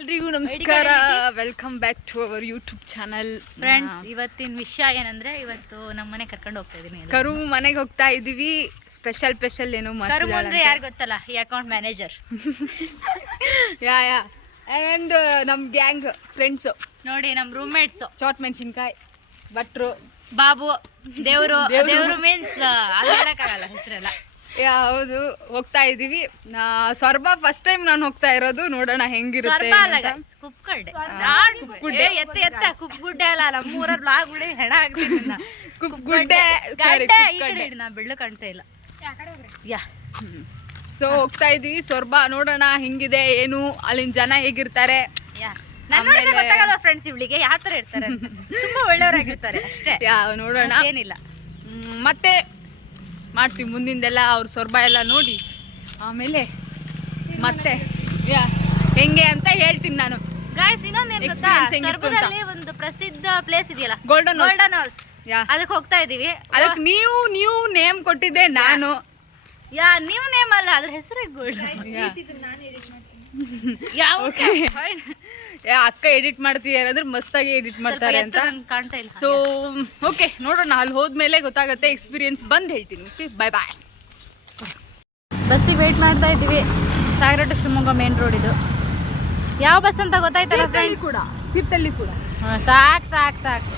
ಎಲ್ರಿಗೂ ನಮಸ್ಕಾರ, welcome back to our YouTube channel. Friends, ಇವತ್ತಿನ ವಿಷಯ ಏನಂದ್ರೆ ಇವತ್ತು ನಮ್ಮ ಮನೆ ಕರ್ಕೊಂಡು ಹೋಗ್ತಾ ಇದೀನಿ. ಕರು ಮನೆಗೆ ಹೋಗ್ತಾ ಇದೀವಿ. ಸ್ಪೆಷಲ್ ಏನೋ ಕರು ಅಂದ್ರೆ ಯಾರು ಗೊತ್ತಲ್ಲ, ಈ ಅಕೌಂಟ್ ಮ್ಯಾನೇಜರ್. ಯಾ ಅಂಡ್ ನಮ್ ಗ್ಯಾಂಗ್ ಫ್ರೆಂಡ್ಸ್ ನೋಡಿ, ನಮ್ಮ ರೂಮ್ಮೇಟ್ಸ್ ಚಾಟ್ ಮೆಣಸಿನ್ಕಾಯಿ ಭಟ್ರು, ಬಾಬು, ದೇವ್ರು ಮೀನ್ಸ್ ಅಲ್ಲಿ ಹೇಳಕ್ಕಾಗಲ್ಲ ಹೆಸರೆಲ್ಲ. ಹೌದು, ಹೋಗ್ತಾ ಇದೀವಿ. ಸ್ವರ್ಬ ಫಸ್ಟ್ ಟೈಮ್ ನಾನು ಹೋಗ್ತಾ ಇರೋದು. ನೋಡೋಣ ಹೆಂಗಿರುತ್ತೆ. ಕುಪ್ಪಗುಡ್ಡೆ ಎತ್ತ ಕುಪ್ಪಗುಡ್ಡೆ ಅಲ್ಲ, ನಮ್ಮೂರಲ್ಲಿ ಬ್ಲಾಗ್ಗಳು ಹೆಣ ಆಗ್ತಿದ್ದ. ಕುಪ್ಪಗುಡ್ಡೆ ನಾ ಬೆಳ್ಳು ಕಾಣ್ತಾ ಇಲ್ಲ. ಸೊ ಹೋಗ್ತಾ ಇದೀವಿ ಸ್ವರ್ಬ. ನೋಡೋಣ ಹೆಂಗಿದೆ ಏನು, ಅಲ್ಲಿನ ಜನ ಹೇಗಿರ್ತಾರೆ. ಗೊತ್ತಾಗಲ್ಲ ಫ್ರೆಂಡ್ಸ್, ಇವಳಿಗೆ ಯಾವ ತರ ಇರ್ತಾರೆ. ತುಂಬಾ ಒಳ್ಳೆಯವರಾಗಿರ್ತಾರೆ ಅಷ್ಟೇ. ನೋಡೋಣ, ಏನಿಲ್ಲ. ಮತ್ತೆ ಮಾಡ್ತೀವಿ ಮುಂದಿಂದೆಲ್ಲ. ಅವ್ರ ಸ್ವರ್ಬ ಎಲ್ಲ ನೋಡಿ ಆಮೇಲೆ ಮತ್ತೆ ಹೆಂಗೆ ಅಂತ ಹೇಳ್ತೀನಿ ನಾನು. ಗಾಯ್ಸ್, ಇನ್ನೊಂದೇನು ಗೊತ್ತಾ, ಸ್ವರ್ಬದಲ್ಲಿ ಒಂದು ಪ್ರಸಿದ್ಧ ಪ್ಲೇಸ್ ಇದೆಯಲ್ಲ, ಗೋಲ್ಡನ್ ಹೌಸ್. ಅದಕ್ಕೆ ಹೋಗ್ತಾ ಇದೀವಿ. ಅದಕ್ಕೆ ನೀವು ನೇಮ್ ಕೊಟ್ಟಿದ್ದೆ ನಾನು. ನೀವು ನೇಮ್ ಅಲ್ಲ, ಅದ್ರ ಹೆಸರೇ ಗೋಲ್ಡನ್. ಅಕ್ಕ ಎಡಿಟ್ ಮಾಡ್ತಿದಾರೆ, ಮಸ್ತಾಗಿ ಎಡಿಟ್ ಮಾಡ್ತಾರೆ ಅಂತ ಕಾಣ್ತಾ ಇಲ್ಲ. ಸೊ ಓಕೆ, ನೋಡೋಣ. ಅಲ್ಲಿ ಹೋದ್ಮೇಲೆ ಗೊತ್ತಾಗುತ್ತೆ, ಎಕ್ಸ್ಪೀರಿಯನ್ಸ್ ಬಂದು ಹೇಳ್ತೀನಿ. ಓಕೆ, ಬಾಯ್. ಬಸ್ಸಿಗೆ ವೇಟ್ ಮಾಡ್ತಾ ಇದ್ದೀವಿ. ಸಾಗರ ಟು ಶಿವಮೊಗ್ಗ ಮೇನ್ ರೋಡ್ ಇದು. ಯಾವ ಬಸ್ ಅಂತ ಗೊತ್ತಾಯ್ತಲ್ಲ ತೀರ್ಥಹಳ್ಳಿ ಕೂಡ. ಸಾಕು.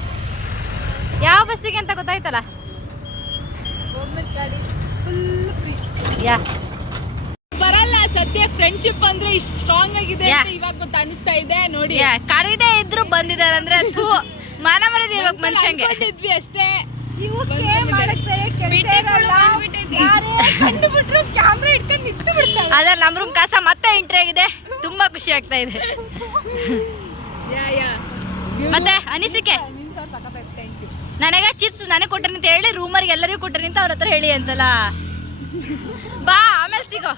ಯಾವ ಬಸ್ಸಿಗೆ ಅಂತ ಗೊತ್ತಾಯ್ತಲ್ಲ. ಬರಲ್ಲ ಸದ್ಯ. ಫ್ರೆಂಡ್ಶಿಪ್ ಅಂದ್ರೆ ಇಷ್ಟು ಸ್ಟ್ರಾಂಗ್ ಆಗಿದೆ ಇವಾಗ ಗೊತ್ತ ಅನಿಸ್ತಾ ಇದೆ. ನೋಡಿ, ಕರೀದೇ ಇದ್ರು ಬಂದಿದ್ದಾರೆ ಅಂದ್ರೆ ಮಾನ ಮರ್ಯಾದೆ ಇರ್ಬೇಕು ಮನುಷ್ಯಂಗೆ. ಅಷ್ಟೇ. ಅದ್ರಲ್ಲಿ ನಮ್ಮ ರೂಮ್ ಕಸ ಮತ್ತೆ ಎಂಟ್ರಿ ಆಗಿದೆ. ತುಂಬಾ ಖುಷಿ ಆಗ್ತಾ ಇದೆ. ಮತ್ತೆ ಅನಿಸಿಕೆ, ನನಗೆ ಚಿಪ್ಸ್ ನನಗೆ ಕೊಟ್ಟರಿ ಅಂತ ಹೇಳಿ, ರೂಮರ್ಗೆ ಎಲ್ಲರಿಗೂ ಕೊಟ್ಟರಿ ಅಂತ ಅವ್ರ ಹತ್ರ ಹೇಳಿ ಅಂತಲ್ಲ. ಬಾ, ಆಮೇಲೆ ಸಿಗೋ,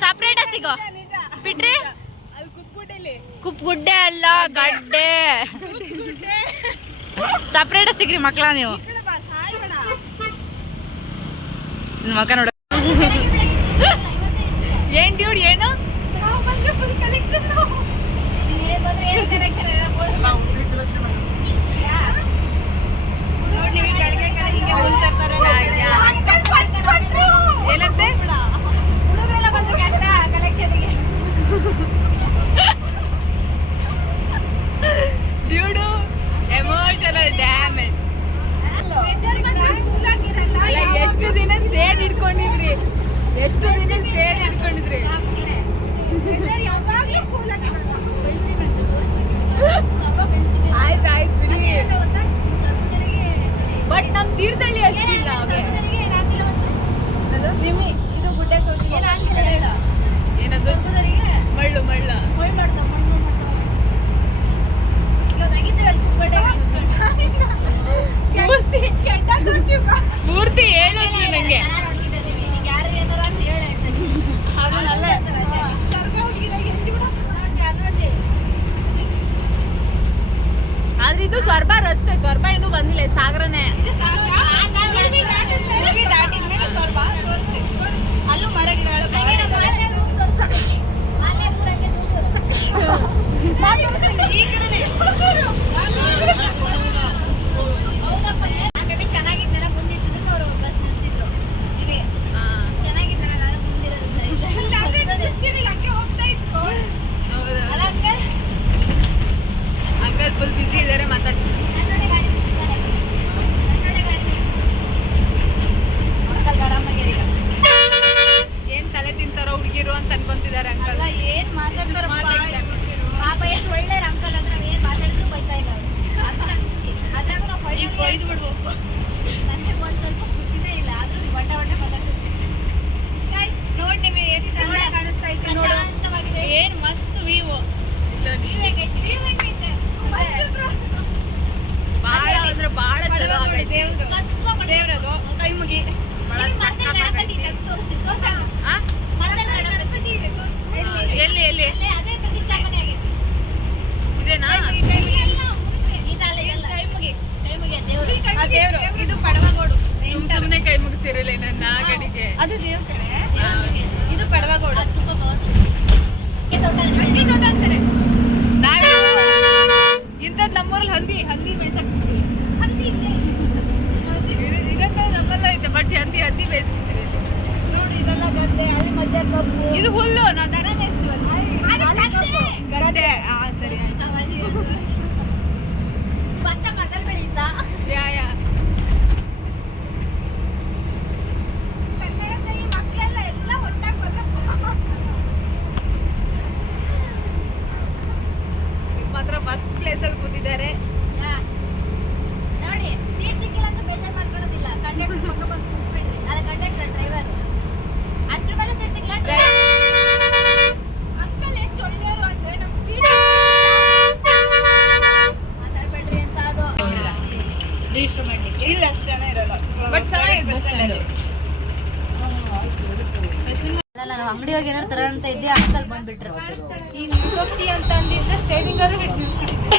ಸಪ್ರೇಟ ಸಿಗೋ. ಬಿಟ್ರಿ ಕುಪ್ಪಗುಡ್ಡೆ ಅಲ್ಲ, ಗಡ್ಡೆ. ಸಪ್ರೇಟ ಸಿಗ್ರಿ ಮಕ್ಕಳ. ನೀವು ಮಕ್ಕ ನೋಡ ಏನ್ ಡ್ಯೂಡ್ ಏನು ಏನಂತೆ ಡ್ಯೂಡು ಎಮೋಷನಲ್ ಡ್ಯಾಮೇಜ್. ಎಷ್ಟು ದಿನ ಸೇಡ್ ಹಿಡ್ಕೊಂಡಿದ್ರಿ. ಆಯ್ತು ಬಿಡಿ. ಬಟ್ ನಮ್ ತೀರ್ಥಹಳ್ಳಿ ಅಷ್ಟಿಲ್ಲ. ಇದು ಗುಡ್ಡಕ್ಕೆ ಏನದು ಮಳ್ಳು ಸ್ಫೂರ್ತಿ ಹೇಳಿದ್ವಿ ನಂಗೆ. ಆದ್ರೆ ಇದು ಸ್ವರ್ಬ ರಸ್ತೆ. ಸ್ವರ್ಬ ಇನ್ನೂ ಬಂದಿಲ್ಲ, ಸಾಗರನೇ. ಅಲ್ಲೂ ಮರ ಗಿಡಗಳು ಚೆನ್ನಾಗಿದ್ದಲ್ಲ. ಮುಂದಿದ್ದಕ್ಕೆ ಅವರು ಬಸ್ ನಿಲ್ಸಿದ್ರು. ಚೆನ್ನಾಗಿದ್ದಲ್ಲ, ನಾನು ಮುಂದಿರೋದ್ರಿಂದ ಅಂಕಲ್ ಫುಲ್ ಬಿಸಿ ಇದಾರೆ, ಮಾತಾಡ್ತೀನಿ. ಅಂಕಲ್ ಆರಾಮಾಗಿ ಪ್ಲೇಸಲ್ಲಿ ಕೂತಿದ್ದಾರೆ. ನೋಡಿ ಸೀಟ್ ಸಿಕ್ಕಿಲ್ಲ ಅಂದ್ರೆ ಬೇಜಾರು ಮಾಡ್ಕೊಳ್ಳೋದಿಲ್ಲ. ಕಂಡಕ್ಟರ್ ಪಕ್ಕ ಬಂದು ಕೂತ್ಬಿಡ್ರಿ. ಅಲ್ಲ ಕಂಡಕ್ಟರ್ ಡ್ರೈವರ್ ಅಷ್ಟ್ರ ಮೇಲೆ ಸೀಟ್ ಸಿಕ್ಕಿಲ್ಲ ಅಂಕಲ್ ಎಷ್ಟು ಒಳ್ಳೆಯವರು ಅಂದ್ರೆ ನಮ್ಮ ಸೀಟ್ ಮಾತಾಡ್ಬೇಡ್ರಿ ಅಂತ ಅದು ರಿಜಿಸ್ಟರ್ ಮಾಡ್ಲಿಕ್ಕೆ. ಇಲ್ಲ ಅಷ್ಟು ಜನ ಇರಲ್ಲ, ಬಟ್ ಚೆನ್ನಾಗಿದೆ. ಅಲ್ಲ ನಾವು ಅಂಗಡಿ ಹೋಗಿ ಏನಾರು ತರ ಅಂತ ಇದ್ದೆ ಅಂಕಲ್ ಬಂದ್ಬಿಟ್ರು. ಈ ನಿಂಗೋಗ್ತಿ ಅಂತ ಅಂದಿದ್ರೆ ಸ್ಟೇರಿಂಗ್ ಅವರು ಹಿಡಿದು ನಿಲ್ಸ್ಬಿಟ್ಟಿದ್ದೆ.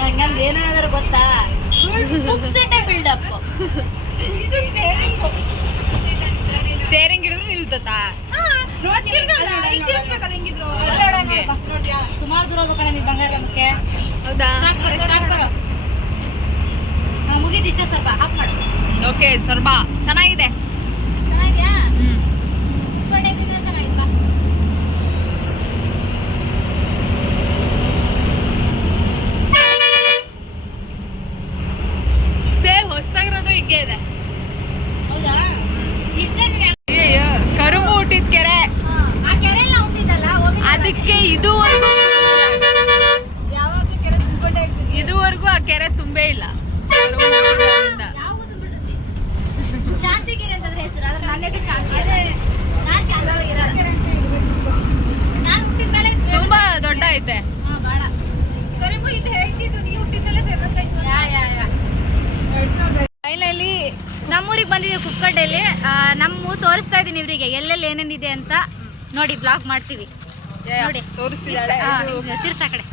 ಹಂಗಂದ್ರೆ ಏನು ಹೇಳಿದ್ರು ಗೊತ್ತಾ, ಬುಕ್ಸೆಟ್ಟೆ ಬಿಲ್ಡಪ್. ಸ್ಟೇರಿಂಗ್ ಹಿಡಿದ್ರೆ ನಿಲ್ತತಾ? ಸುಮಾರು ದೂರ ಹೋಗ್ಬೇಕಣ್ಣ ನೀವು ಬಂಗಾರಕ್ಕೆ. ಹೌದಾ? ಮುಗಿದು ಇಷ್ಟ ಸ್ವಲ್ಪ ಆಫ್ ಮಾಡು. ಓಕೆ, ಸರ್ಬಾ ಚೆನ್ನಾಗಿದೆ. ಚೆನ್ನಾಗಿದ್ಯಾ? ಕುತ್ಕೊಂಡೇಕಿದ್ರೆ ಚೆನ್ನಾಗಿಲ್ವಾ? ಸೇಮ್ ಹೊಸದಾಗಿರೋದು ಹೀಗೆ ಇದೆ. ಹೌದಾ? ಇಷ್ಟೇ ನೀವು ಕರುಮು ಹುಟ್ಟಿದ ಕೆರೆ, ಆ ಕೆರೆ ಎಲ್ಲ ಹುಟ್ಟಿದ್ದಲ್ಲ ಅದಕ್ಕೆ ಇದುವರೆಗೂ ಆ ಕೆರೆ ತುಂಬೇ ಇಲ್ಲ. ಯಾವುದು ಬಿಡುತ್ತೆ? ಶಾಂತಿಗಿರಿ ಅಂತಂದ್ರೆ ಹೆಸರು, ಆದ್ರೆ ನನ್ನ ಹೆಸರು ಶಾಂತಿ. ನಾನು ಶಾಂತವಾಗಿರಲ್ಲ. ನಾನು ಹುಟ್ಟಿದ ಮೇಲೆ ತುಂಬಾ ದೊಡ್ಡ ಐತೆ. ಬಾಳ ಕರಿಮು ಇದು ಹೇಳ್ತಿದ್ರು, ನೀವು ಹುಟ್ಟಿದ್ಮೇಲೆ ಫೇಮಸ್ ಆಯ್ತು. ಫೈನಲಿ ನಮ್ಮೂರಿಗೆ ಬಂದಿದ್ದೀವಿ ಕುಕ್ಕಡ್ಡೆಯಲ್ಲಿ. ನಮ್ಮ ತೋರಿಸ್ತಾ ಇದ್ದೀನಿ ಇವರಿಗೆ ಎಲ್ಲೆಲ್ಲಿ ಏನೇನಿದೆ ಅಂತ. ನೋಡಿ ಬ್ಲಾಗ್ ಮಾಡ್ತೀವಿ ನೋಡಿ. ತೋರಿಸ್ತಿದ್ದಾಳೆ. ತಿರ್ಸಾ ಕಡೆ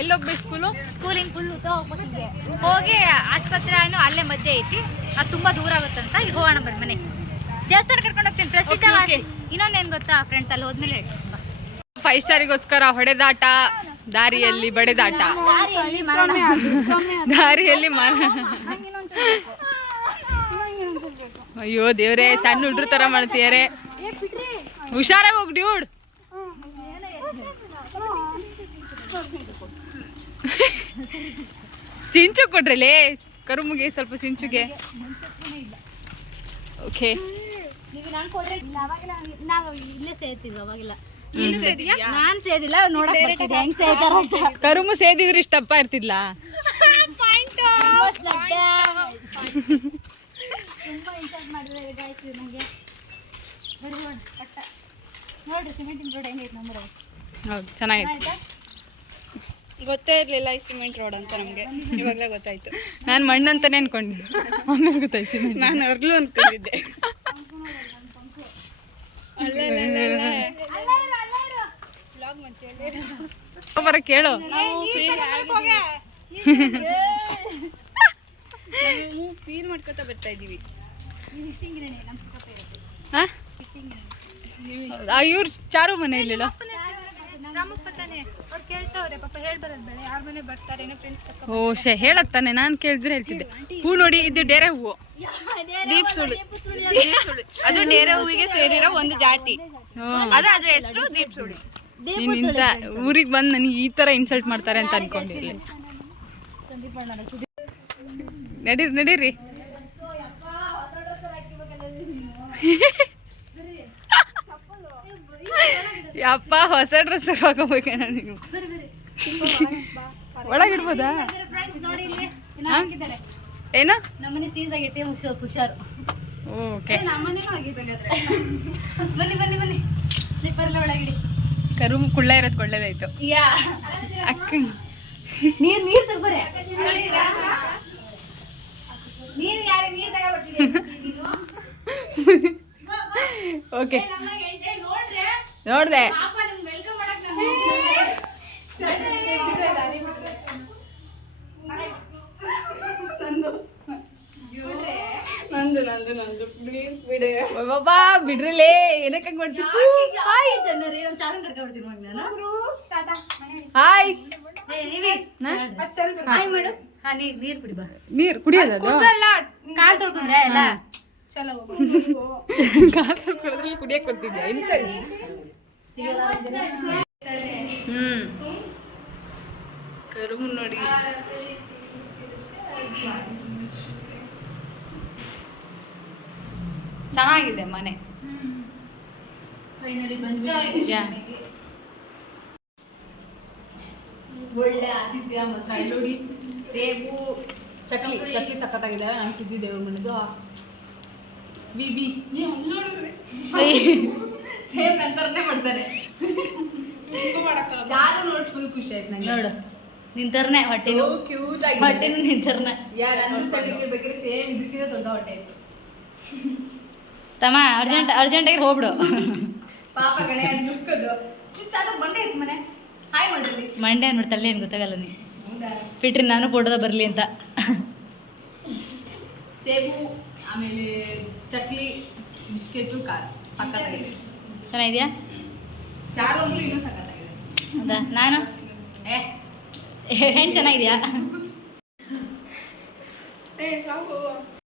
ಎಲ್ಲೋಗ್ಬೇಕು ಸ್ಕೂಲು? ಸ್ಕೂಲಿಂಗ್ ಫುಲ್ ಹೋಗ್ಬಿಟ್ಟಿದ್ದೆ. ಹೋಗಿ ಆಸ್ಪತ್ರೆ ಅಲ್ಲೇ ಮಧ್ಯೆ ಐತಿ, ಅದು ತುಂಬಾ ದೂರ ಆಗುತ್ತಂತ. ಈಗ ಹೋಗೋಣ ಬನ್ನಿ ಮನೆ. ದೇವಸ್ಥಾನ ಕರ್ಕೊಂಡು ಹೋಗ್ತೀನಿ, ಪ್ರಸಿದ್ಧವಾಗಿ. ಇನ್ನೊಂದೇನು ಗೊತ್ತಾ ಫ್ರೆಂಡ್ಸ್, ಅಲ್ಲಿ ಹೋದ್ಮೇಲೆ 5 ಸ್ಟಾರಿಗೋಸ್ಕರ ಹೊಡೆದಾಟ, ದಾರಿಯಲ್ಲಿ ಬಡೆದಾಟ, ದಾರಿಯಲ್ಲಿ ಅಯ್ಯೋ ದೇವ್ರೆ, ಸಣ್ಣ ಹುಡ್ರು ತರ ಮಾಡ್ತೀಯಾರೆ. ಹುಷಾರಾಗಿ ಹೋಗಿ ಡ್ಯೂಡ್. ಚಿಂಚು ಕೊಡ್ರಲೇ ಕರುಮಿಗೆ, ಸ್ವಲ್ಪ ಸಿಂಚುಗೆ. ಓಕೆ, ನಾವು ಇಲ್ಲೇ ಸೇರ್ತಿದ್ವಿ ಅವಾಗೆಲ್ಲ. ನಾನ್ ಸೇದಿಲ್ಲ, ನೋಡಕ್ ಬರ್ತಿದ್ದೆ ಹೆಂಗ್ ಸೇರ್ತಾರ ಅಂತ. ಕರುಮು ಸೇದಿದ್ರೆ ಇಷ್ಟಪ್ಪ ಇರ್ತಿದ್ಲಾ? ತುಂಬಾ ಇಂಟ್ರೆಸ್ಟ್ ಮಾಡಿದ್ರೆ ಗಾಯ್ತು ನಂಗೆ. ನೋಡ್ರಿ ಸಿಮೆಂಟಿನ ರೋಡ್ ಹೆಂಗೈತೆ ನಮ್ಮೂರ. ಹೌದು, ಚೆನ್ನಾಗೈತೆ. ಗೊತ್ತೇ ಇರ್ಲಿಲ್ಲ ಈ ಸಿಮೆಂಟ್ ರೋಡ್ ಅಂತ ನಮ್ಗೆ, ಇವಾಗಲೇ ಗೊತ್ತಾಯ್ತು. ನಾನು ಮಣ್ಣಂತಾನೆ ಅನ್ಕೊಂಡಿದ್ದೆ, ಆಮೇಲೆ ಗೊತ್ತಾಯ್ತು ಸಿಮೆಂಟ್. ನಾನು ಅರ್ಗ್ಲು ಅನ್ಕೊಂಡಿದ್ದೆ. ಬರ ಕೇಳು. ಫೀಲ್ ಮಾಡ್ಕೊತಾ ಬರ್ತಾ ಇದೀವಿ. ಇವ್ರು ಚಾರು ಮನೆ ಇಲ್ಲಿಲ್ಲ. ಓ ಹೇಳತ್ತಾನೆ, ನಾನು ಕೇಳಿದ್ರೆ ಹೇಳ್ತಿದ್ದೆ. ಹೂ ನೋಡಿ, ಇದು ಡೇರೆ ಹೂವು. ದೀಪ್ ಸುಳಿ, ಅದು ಡೇರೆ ಹೂವಿಗೆ ಸೇರಿರೋ ಒಂದು ಜಾತಿ. ಅದ್ರ ಹೆಸರು ದೀಪ್ ಸುಳಿ. ನೀನ್ ಇಂಥ ಊರಿಗೆ ಬಂದು ನನಗೆ ಈ ತರ ಇನ್ಸಲ್ಟ್ ಮಾಡ್ತಾರೆ ಅಂತ ಅನ್ಕೊಂಡಿರ್ಲಿ. ನಡೀರಿ ನಡೀರಿ. ಯಪ್ಪ, ಹೊಸ ಡ್ರೆಸ್ ಹಾಕೋಬೇಕೇನ ನೀವು? ಒಳಗಿಡ್ಬೋದಾ? ಏನು ನಮ್ಮನೆ ಸೀಸ್ ಆಗೈತೆ, ಹುಷಾರು. ಓಕೆ, ಬನ್ನಿ ಬನ್ನಿ ಬನ್ನಿ, ಸ್ಲಿಪ್ಪರ್ ಎಲ್ಲ ಒಳಗಿಡಿ. ಕರುಮು ಕುಳ್ಳ ಇರೋದು ಒಳ್ಳೇದಾಯ್ತು. ಅಕ್ಕ ನೀರ್ ನೀರ್ ತಗೋರೆ, ನೀರ್ ಯಾರು ನೀರ್ ತಗೋಬಿಡ್ತೀನಿ. ಓಕೆ, ನೋಡ್ದೆ. ನಂದು ಪ್ಲೀಸ್ ಬಿಡೆ. ಬಾಬಾ ಬಿಡ್ರಲೇ, ಏನಕ್ಕೆ ಮಾಡ್ತೀವಿ? ಹಾಯ್ ನೀರ್ ಕುಡಿ ಬಾ. ನೀರು ಕುಡಿಯೋದು ಅದು? ಕಾಲ್ ತೊಳ್ಕೊಂಡ್ರೆ ಎಲ್ಲ ಕಾಲ್ ತೊಳ್ಕೊಳ್ಳೋದ್ರಲ್ಲಿ ಕುಡಿಯಕ್ಕೆ ಕೊಡ್ತಿದ್ಯಾ? ಇನ್ನು ಸರಿ. ಕರುಮು ನೋಡಿ, ಚೆನ್ನಾಗಿದೆ ಮನೆ. ಒಳ್ಳೆ ಆದಿತ್ಯ ಮಾತ್ರ ಇಲ್ಲಿ ನೋಡಿ ಸೇಬು ಚಕ್ಲಿ ಸಖತ್ತಾಗಿದೆ ನಾನು ತಿದ್ದಿದ್ದೆ ದೇವ್ರ ಮನೆದು ವಿ ಬಿ ಸೇಮ್ ನಂತರನೇ ಮಾಡ್ತಾರೆ ಯಾರು ನೋಡಿ ಫುಲ್ ಖುಷಿ ಆಯ್ತು ನಂಗೆ ನೋಡು ನಿಂತರ್ನೆ ಹೊಟ್ಟೆನು ಕ್ಯೂಟ್ ಆಗಿ ಹೊಟ್ಟೆನು ನಿಂತರ್ನೆ ಯಾರು ಅಂದು ಸಣ್ಣಕ್ಕಿರ್ಬೇಕಾದ್ರೆ ಸೇಮ್ ಇದಕ್ಕಿಂತ ದೊಡ್ಡ ಹೊಟ್ಟೆ ಇತ್ತು ತಮ್ಮ ಅರ್ಜೆಂಟಾಗಿ ಹೋಗ್ಬಿಡು ಪಾಪ ಕಡೆ ನುಕ್ಕದು ಸುತ್ತಾರು ಬಂಡೆ ಇತ್ತು ಮನೆ ಹಾಯ್ ಮಾಡಲಿ ಮಂಡ್ಯ ನೋಡ್ತಾಳೆ ಏನು ಗೊತ್ತಾಗಲ್ಲ ನೀ ಬಿಟ್ರಿ ನಾನು ಫೋಟೋದ ಬರಲಿ ಅಂತ ಸೇಬು ಆಮೇಲೆ ಚಕ್ಲಿ ಬಿಸ್ಕೆಟು ಖಾರ ಸಖತ್ತಾಗಿದೆ ಚೆನ್ನಾಗಿದ್ಯಾ ಚಾರು ಅಂತೂ ಇನ್ನೂ ಸಖತ್ತಾಗಿದೆ ಹೌದಾ ನಾನು ಹೆಣ್ಣು ಚೆನ್ನಾಗಿದ್ಯಾ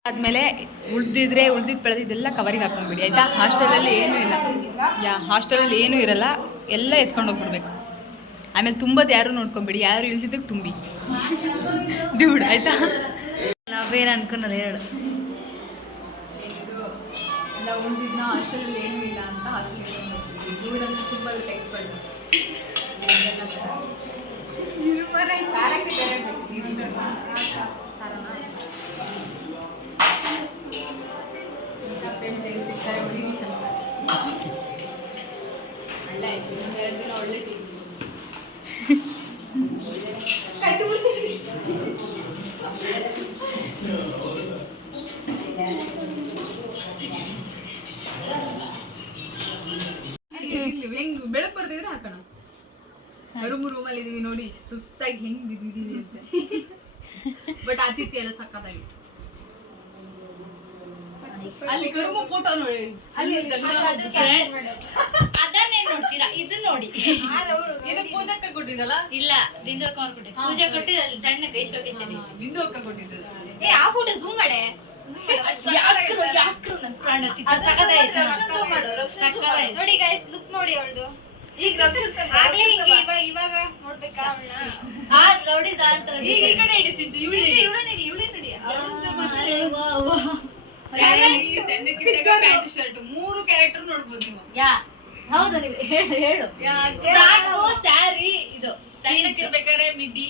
ಆದಮೇಲೆ ಉಳ್ದಿದ್ರೆ ಬೆಳೆದಿದ್ದೆಲ್ಲ ಕವರಿಗೆ ಹಾಕೊಂಡ್ಬಿಡಿ ಆಯಿತಾ ಹಾಸ್ಟೆಲಲ್ಲಿ ಏನೂ ಇಲ್ಲ ಹಾಸ್ಟೆಲಲ್ಲಿ ಏನೂ ಇರಲ್ಲ ಎಲ್ಲ ಎತ್ಕೊಂಡು ಹೋಗ್ಬಿಡ್ಬೇಕು ಆಮೇಲೆ ತುಂಬದು ಯಾರು ನೋಡ್ಕೊಂಬಿಡಿ ಯಾರು ಇಳ್ದಿದ್ದಕ್ಕೆ ತುಂಬಿ ಡ್ಯೂಡ್ ಆಯಿತಾ ನಾವೇನು ಅನ್ಕೊಂಡಲ್ಲ ಹೇಳು ಎಲ್ಲ ಉಳ್ದಿದ್ನ ಹಾಸ್ಟೆಲಲ್ಲಿ ಏನೂ ಇಲ್ಲ ಅಂತ ಹಾಸ್ಟೆಲ್ ಡ್ಯೂಡ್ ಅಂದ್ರೆ ತುಂಬ ಎಕ್ಸ್ಪರ್ಟ್ ಫ್ರೆಂಡ್ಸ್ ಹೆಂಗೆ ಸಿಗ್ತಾರೆ ಹುಡುಗಿ ಚೆನ್ನಾಗಿ ಒಳ್ಳೆ ಆಯ್ತು ಒಂದೆರಡು ದಿನ ಒಳ್ಳೆ ಟೀಮ್ ಹೆಂಗ್ ಬೆಳಕು ಬರ್ತಿದ್ರೆ ಹಾಕೋಣ ರೂಮಲ್ಲಿ ಇದೀವಿ ನೋಡಿ ಸುಸ್ತಾಗಿ ಹೆಂಗ್ ಬಿದ್ದಿದೀವಿ ಅಂತ ಬಟ್ ಆತಿಥ್ಯ ಎಲ್ಲ ಸಕ್ಕತ್ತಾಗಿತ್ತು ಅಲ್ಲಿ ಕರುಮ ಫೋಟೋ ನೋಡಿ ಅದನ್ನೇನು ನೋಡ್ತೀರಾ ಇದನ್ನ ನೋಡಿ ಇದು ಪೂಜಕ್ಕ ಕೊಟ್ಟಿದ್ದಲ್ಲ ಇಲ್ಲ ಬಿಂದು ಅಕ್ಕ ಕೊಟ್ಟಿದ್ದೆ ಪೂಜೆ ಕೊಟ್ಟಿದ್ದಲ್ಲಿ ಸಣ್ಣ ಕೈ ಶೋಕೇಶನಿ ಬಿಂದು ಅಕ್ಕ ಕೊಟ್ಟಿದ್ದು ಆ ಫೋಟೋ ಝೂಮ್ ಮಾಡೆ ಯಾಕ್ರು ನನ್ನ ಪ್ರಾಣ ನೋಡಿ ಗೈಸ್ ಲುಕ್ ನೋಡಿ ಅವಳದು ಈಗ ಆಗ್ಲೇ ಹಿಂಗೆ ಇವಾಗ ನೋಡ್ಬೇಕಾ ಆ ನೋಡಿ ಈಗ ಈ ಕಡೆ ಇಡಿ ಸಿಂಚು ಇವಳೇ ನೋಡಿ ಸಣ್ಣಕ್ಕಿದ್ದಾಗ ಪ್ಯಾಂಟ್ ಶರ್ಟ್ 3 ಕ್ಯಾರೆಕ್ಟರ್ ನೋಡ್ಬೋದು ನೀವು ಯಾ ಹೌದು ನೀವು ಹೇಳು ಫ್ರಾಕು ಸ್ಯಾರಿ ಇದು ಸಣ್ಣಕ್ಕಿರ್ಬೇಕಾದ್ರೆ ಮಿಡ್ಡಿ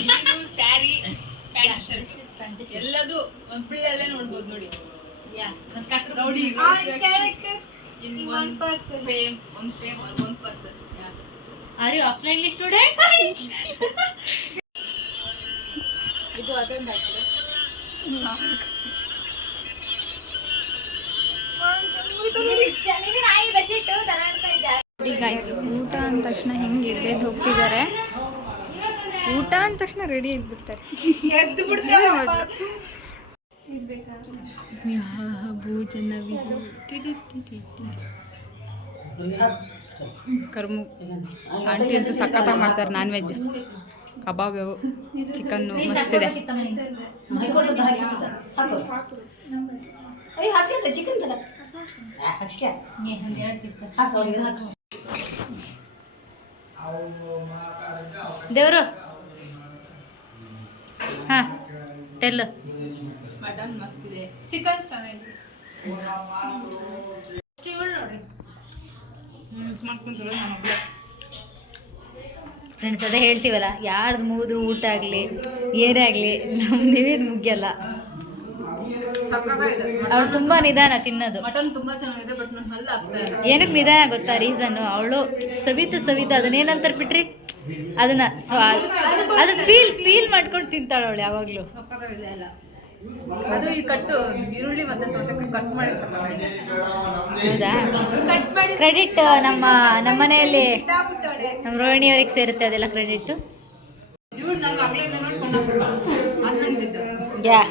ಇದು ಸ್ಯಾರಿ ಪ್ಯಾಂಟ್ ಶರ್ಟ್ ಎಲ್ಲದು ಒಂದ್ ಪಿಳ್ಳಲ್ಲೇ ನೋಡ್ಬೋದು ನೋಡಿ ಯಾ ನೋಡಿ character in one frame or one person. Yeah. Are you offline student? ಇದು ಅದೊಂದು ಹಾಕಿದೆ ಗೈಸ್ ಊಟ ಅಂದ ತಕ್ಷಣ ಹೆಂಗೆ ಎದ್ದು ಹೋಗ್ತಿದ್ದಾರೆ ಊಟ ಅಂದ ತಕ್ಷಣ ರೆಡಿ ಆಗಿಬಿಡ್ತಾರೆ ಎದ್ದು ಬಿಡ್ತೇವೆ ಕರ್ಮು ಆಂಟಿ ಅಂತೂ ಸಖತ್ತಾಗಿ ಮಾಡ್ತಾರೆ ನಾನ್ ವೆಜ್ ಕಬಾಬ್ ಚಿಕನ್ನು ಮಸ್ತಿದೆ ದೇವ್ರು ಹಾ ಟೆಲ್ ಮಟನ್ ಮಸ್ತಿದೆ ಚಿಕನ್ ಚೆನ್ನಾಗಿದೆ ನೋಡ್ರಿ ಮಾಡ್ಕೊಂತಿರೋದು ನಾನು ಒಬ್ಬಳೆ ಫ್ರೆಂಡ್ಸ್ ಅದೇ ಹೇಳ್ತೀವಲ್ಲ ಯಾರ್ದು ಮುಗಿದ್ರು ಊಟ ಆಗಲಿ ಏನೇ ಆಗಲಿ ನಮ್ಮ ನೀವೇನು ಮುಗಿಯಲ್ಲ ಸಕ್ಕತ್ತಾಗಿದೆ ಅವಳು ತುಂಬ ನಿಧಾನ ತಿನ್ನೋದು ಮಟನ್ ತುಂಬಾ ಚೆನ್ನಾಗಿದೆ ಬಟ್ ನನ್ನ ಹಲ್ಲು ಆಗ್ತಾ ಇಲ್ಲ ಏನಕ್ಕೆ ನಿಧಾನ ಗೊತ್ತಾ ರೀಸನ್ನು ಅವಳು ಸವಿತು ಅದನ್ನೇನಂತಾರೆ ಬಿಟ್ರಿ ಅದನ್ನ ಅದು ಫೀಲ್ ಮಾಡ್ಕೊಂಡು ತಿಂತಾಳೆ ಅವಳು ಯಾವಾಗಲೂ ಸಕ್ಕತ್ತಾಗಿದೆ ಎಲ್ಲ ಅದು ಈ ಕಟ್ಟು ಈರುಳ್ಳಿ ಮತ್ತೆ ಸೌತೆಕಾಯಿ ಕಟ್ ಮಾಡಿ ಸಕ್ಕತ್ತಾಗಿದೆ ಹೌದಾ ಕ್ರೆಡಿಟ್ ನಮ್ಮ ಮನೆಯಲ್ಲಿ ನಮ್ಮ ರೋಹಿಣಿಯವರಿಗೆ ಸೇರುತ್ತೆ ಅದೆಲ್ಲ ಕ್ರೆಡಿಟ್ ಡ್ಯೂಡ್ ನಂಗೆ ಆಗ್ಲಿಂದ ನೋಡ್ಕೊಂಡು ಅದು ನಂಬಿದ್ದು ಯಾ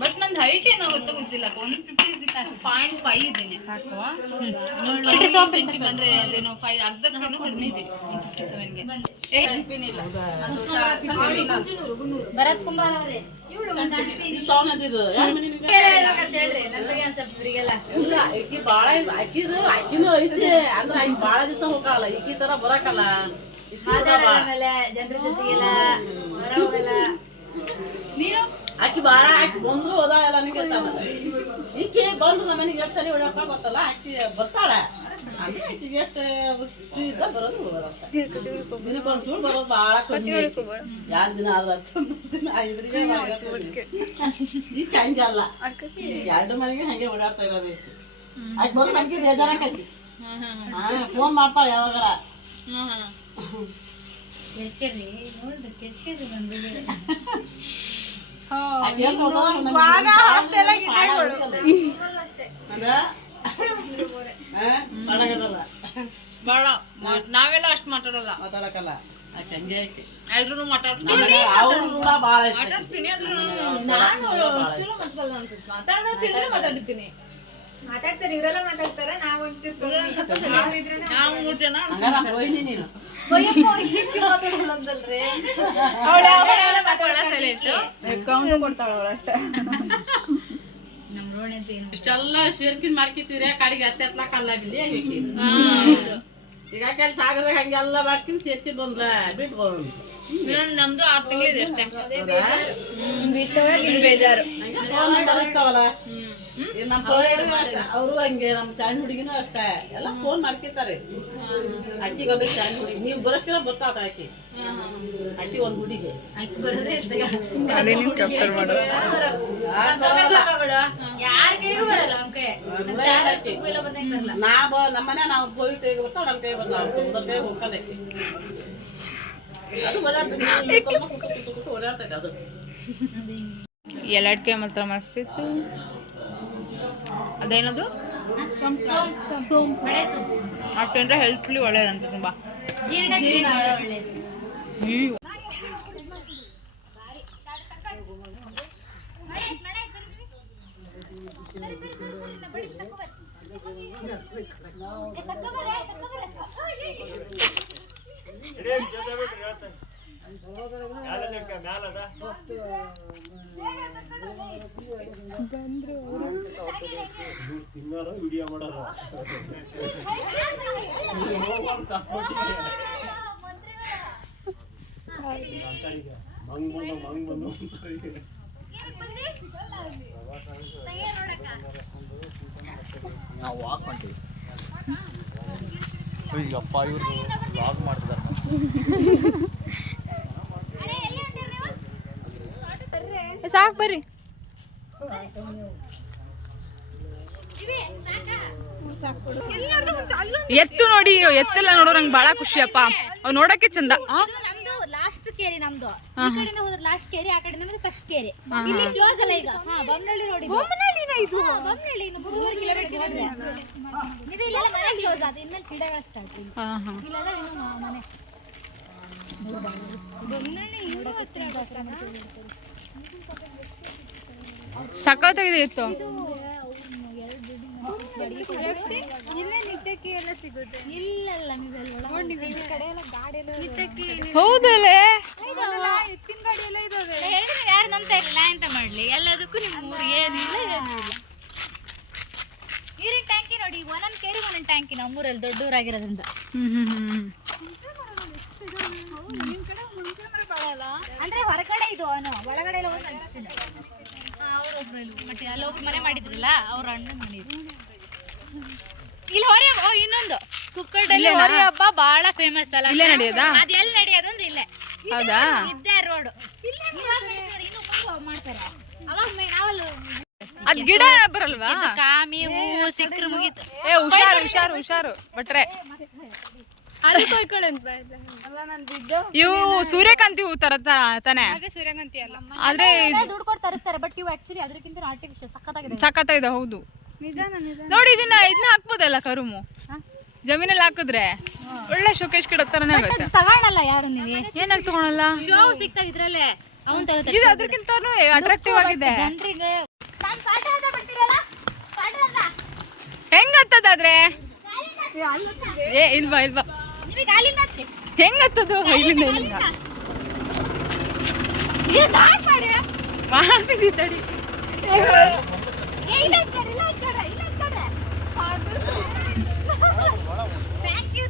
ಬಟ್ ನಂದು ಹೈಟ್ ಏನೋ ಗೊತ್ತಿಲ್ಲ 150.5 ಇದ್ದೀನಿ ಸಾಕುವ ಅಂದ್ರೆ ಅದೇನೋ 5 ಅರ್ಧಕ್ಕೇನೋ ಕಡಿಮೆ ಇದೆ 157ಗೆ ಕಡಿಮೆನಿಲ್ಲ ಭರತ್ ಕುಮಾರ್ ಅವರೇ ಆಕಿನೂ ಐತಿ ಅಂದ್ರೆ ಆಕಿ ಬಾಳ ದಿವಸ ಹೋಗಲ್ಲ ಈಕಿ ತರ ಬರಕಲ್ಲ ಮಾತಾಡಲ್ಲ ಜನರ ಜೊತೆಗೆಲ್ಲ ನೀನು ಆಕಿ ಬಾಳ ಆಕಿ ಬಂದ್ರು ಹೋದ ಎಲ್ಲ ನಿಂಗೆ ಈಕೆ ಬಂದು ನಮ್ಮ ಮನೆಗೆ ಎಷ್ಟು ಸರಿ ಓಡಾಡ್ತಾ ಗೊತ್ತಲ್ಲ ಆಕಿ ಬರ್ತಾಳೆ ಆಕಿಗೆ ಎಷ್ಟು ಇದ್ದ ಬರೋದು ಹೋಗೋದಷ್ಟ ದಿನಕ್ಕೆ ಒಂದು ಸುಳ್ಳು ಬರೋದು ಭಾಳ ಕಮ್ಮಿ ಎರಡು ದಿನ ಆದ್ರೆ 5 ಈಗ ಹಂಗಲ್ಲ 2 ಮನೆಗೆ ಹಂಗೆ ಓಡಾಡ್ತಾ ಇರೋದು ಆಕೆ ಬಂದು ನಮಗೆ ಬೇಜಾರಾಕೈತಿ ಫೋನ್ ಮಾಡ್ತಾಳೆ ಯಾವಾಗಾರ ಭಾಳ ನಾವೆಲ್ಲ ಅಷ್ಟು ಮಾತಾಡಲ್ಲ ಮಾತಾಡಕಲ್ಲ ಆಕೆ ಹಂಗೆ ಐತಿ ಎಲ್ರು ಮಾತಾಡ್ತೀನಿ ಅವ್ರು ಕೂಡ ಭಾಳ ಮಾತಾಡ್ತೀನಿ ಆದ್ರೂ ನಾನು ಅಷ್ಟೆಲ್ಲ ಮಾತಾಡಲ್ಲ ಅನ್ಸುತ್ತೆ ಮಾತಾಡೋದಿದ್ರೆ ಮಾತಾಡ್ತೀನಿ ಮಾತಾಡ್ತಾರೆ ಇವರೆಲ್ಲ ಮಾತಾಡ್ತಾರೆ ನಾವು ಒಂಚೂರು ನಾವು ಮುಟ್ಟೆನ ಹಂಗಲ್ಲ ಹೋಯ್ನಿ ನೀನು ಅಕೌಂಟ್ ಕೊಡ್ತಾಳ ಅವಳಷ್ಟೇ. ಇಷ್ಟೆಲ್ಲ ಸೇರ್ಕಿನ್ ಮಾಡ್ಕಿತೀರಿ ಕಾಡಿಗೆ ಹತ್ತಲ್ಲ ಬಿಲ್ಲಿ ಆಗೈತಿ ಈಗ ಕೆಲ್ಸ ಆಗದಾಗ ಹಂಗೆಲ್ಲ ಮಾಡ್ಕಿನ್ ಸೇರ್ಕಿನ್ ಬಂದ್ರ ಬಿಟ್ಕೊಂಡು ಇನ್ನೊಂದು ನಮ್ದು 6 ತಿಂಗಳಿದೆ ಅಷ್ಟೇ ಬೇಜಾರು ಬರುತ್ತಾವಲ್ಲ ಅವರು ಹಂಗೆ ನಮ್ಮ ಸಣ್ಣ ಹುಡುಗಿನೂ ಅಷ್ಟೇ ಎಲ್ಲ ಫೋನ್ ಮಾಡ್ಕಿರ್ತಾರೆ ಅಕ್ಕಿಗೆ ಒಬ್ಬ ಸಣ್ಣ ಹುಡುಗಿ ನೀವು ಬರೋಷ್ಕೆಲ್ಲ ಬರ್ತಾವ ಆಕಿ ಅಕ್ಕಿ ಒಂದ್ ಹುಡುಗಿ ಅದೇ ನಿನ್ ಕಪ್ತರ್ ಮಾಡು ನಮ್ಮ ಮನೆ ನಾವು ಹೋಗಿ ಕೈಗೆ ಬರ್ತಾವ ನಮ್ಮ ಕೈ ಬರ್ತಾವ ಕೈ ಹೋಗ್ತದೆ ಅದು ಓಡಾಡ್ತೈತೆ ಅದು ಎಲ್ಲಡ್ಕೆ ಮಾತ್ರ ಮಸ್ತಿತ್ತು ಅದೇನದು ಆ ತಿಂದ್ರೆ ಹೆಲ್ತ್ಫುಲಿ ಒಳ್ಳೇದಂತ ತುಂಬಾ ವಿಡಿಯೋ ಮಾಡೋದು ಮಂಗ್ ಬಂದು ನಾವು ವಾಕ್ ಮಾಡ್ತೀವಿ ಅಪ್ಪ ಇವರು ವಾಕ್ ಮಾಡ್ತಿದ್ದಾರೆ ಸಾಕು ಬರ್ರಿ ಎತ್ತು ನೋಡಿ ಎತ್ತೆಲ್ಲ ನೋಡೋ ನಂಗೆ ಬಹಳ ಖುಷಿ ಅಪ್ಪ ಅವ್ ನೋಡಕ್ಕೆ ಚಂದ ನಮ್ದು ಲಾಸ್ಟ್ ಕೇರಿ ನಮ್ದು ಈ ಕಡೆಯಿಂದ ಹೋದ್ರೆ ಲಾಸ್ಟ್ ಕೇರಿ ಆ ಕಡೆ ನಮ್ದು ಫಸ್ಟ್ ಕೇರಿ ಇಲ್ಲಿ ಕ್ಲೋಸ್ ಅಲ್ಲ ಈಗ ಬೊಮ್ಮನಹಳ್ಳಿ ರೋಡ್ ಇದು ಬೊಮ್ಮನಹಳ್ಳಿ ಇನ್ನು 3 ಕಿಲೋಮೀಟರ್ ಹೋದ್ರೆ ನೀವು ಇಲ್ಲೆಲ್ಲ ಮನೆ ಕ್ಲೋಸ್ ಆದ ಇನ್ಮೇಲೆ ಗಿಡಗಳು ಸ್ಟಾರ್ಟ್ ಇಲ್ಲದ ಇನ್ನು ಮನೆ ಸಖತ್ತಾಗಿದೆ ಇತ್ತು ಇಲ್ಲೇ ನಿಟ್ಟಕ್ಕೆ ಎಲ್ಲ ಸಿಗುತ್ತೆ ಇಲ್ಲಲ್ಲ ನೋಡಿ ಈ ಕಡೆ ಎಲ್ಲ ಗಾಡಿ ಎಲ್ಲ ನಿಟ್ಟಕ್ಕೆ ಹೌದಲ್ಲೇ ಎತ್ತಿನ ಗಾಡಿ ಎಲ್ಲ ಇದಾವೆ ಹೇಳಿದ್ರೆ ಯಾರು ನಂಬ್ತಾ ಇರಲಿಲ್ಲ ಎಂತ ಮಾಡ್ಲಿ ಎಲ್ಲದಕ್ಕೂ ನಿಮ್ಮ ಊರಿಗೆ ಏನಿಲ್ಲ ಏನಿಲ್ಲ ನೀರಿನ ಟ್ಯಾಂಕಿ ನೋಡಿ ಒಂದೊಂದು ಕೇರಿ ಒಂದೊಂದು ಟ್ಯಾಂಕಿ ನಮ್ಮೂರಲ್ಲಿ ದೊಡ್ಡೂರಾಗಿರೋದ್ರಿಂದ ಅಂದ್ರೆ ಹೊರಗಡೆ ಇದು ಒಳಗಡೆ ಎಲ್ಲ ಅವ್ರೊಬ್ರು ಮತ್ತೆ ಅಲ್ಲೊಬ್ರು ಮನೆ ಮಾಡಿದ್ರಲ್ಲ ಅವ್ರ ಅಣ್ಣನ ಮನೆ ಇದು ಇಲ್ಲಿ ಹೊರೆ ಇನ್ನೊಂದು ಕುಕ್ಕಡಲ್ಲಿ ಹೊರೆ ಹಬ್ಬ ಬಹಳ ಫೇಮಸ್ ಅಲ್ಲ ಇಲ್ಲೇ ನಡೆಯೋದಾ ಅದು ಎಲ್ಲಿ ನಡೆಯೋದು ಅಂದ್ರೆ ಇಲ್ಲೇ ಹೌದಾ ಇದ್ದೇ ರೋಡ್ ಇನ್ನು ಮಾಡ್ತಾರೆ ಅವಾಗ ನಾವಲ್ಲಿ ಅದ್ ಗಿಡ ಬರಲ್ವಾ ಕಾಮಿ ಹೂವು ಸಿಕ್ಕರು ಮುಗೀತು ಏ ಹುಷಾರು ಹುಷಾರು ಹುಷಾರು ಬಟ್ರೆ ಅಲ್ಲಿ ಕೊಯ್ಕೊಳ್ಳಿ ಅಂತ ಇವು ಸೂರ್ಯಕಾಂತಿ ಹೂ ತರ ತಾನೆ ಸೂರ್ಯಕಾಂತಿ ಅಲ್ಲ ಆದ್ರೆ ದುಡ್ಡು ಕೊಟ್ಟು ತರಿಸ್ತಾರೆ ಬಟ್ ಇವು ಆಕ್ಚುಲಿ ಅದಕ್ಕಿಂತ ಆರ್ಟಿಫಿಷಿಯಲ್ ಸಕ್ಕತ್ತಾಗಿದೆ ಸಖತ್ತಾಗಿದೆ ಹೌದು ನೋಡಿ ಇದನ್ನ ಹಾಕ್ಬೋದಲ್ಲ ಕರುಮು ಜಮೀನಲ್ಲಿ ಹಾಕಿದ್ರೆ ಒಳ್ಳೆ ಶೋಕೇಶ್ ಗಿಡ ತರನೇ ಆಗುತ್ತೆ ತಗೊಳಲ್ಲ ಯಾರು ನೀವು ಏನಾಗಿ ತಗೊಳಲ್ಲ ಶೋ ಸಿಗ್ತಾವ ಇದ್ರಲ್ಲೇ ಅವನ್ ತಗೋತಾರೆ ಇದು ಅದ್ರಕ್ಕಿಂತ ಅಟ್ರಾಕ್ಟಿವ್ ಆಗಿದೆ ಜನರಿಗೆ ಹೆಂಗ್ ಹತ್ತದಾದ್ರೆ ಏ ಇಲ್ವಾ ಇಲ್ವಾ ಹೆಂಗ್ ಹತ್ತದು ಇಲ್ಲಿಂದ ಇಲ್ಲಿಂದ ಮಾಡ್ತಿದ್ದಿ ತಡಿ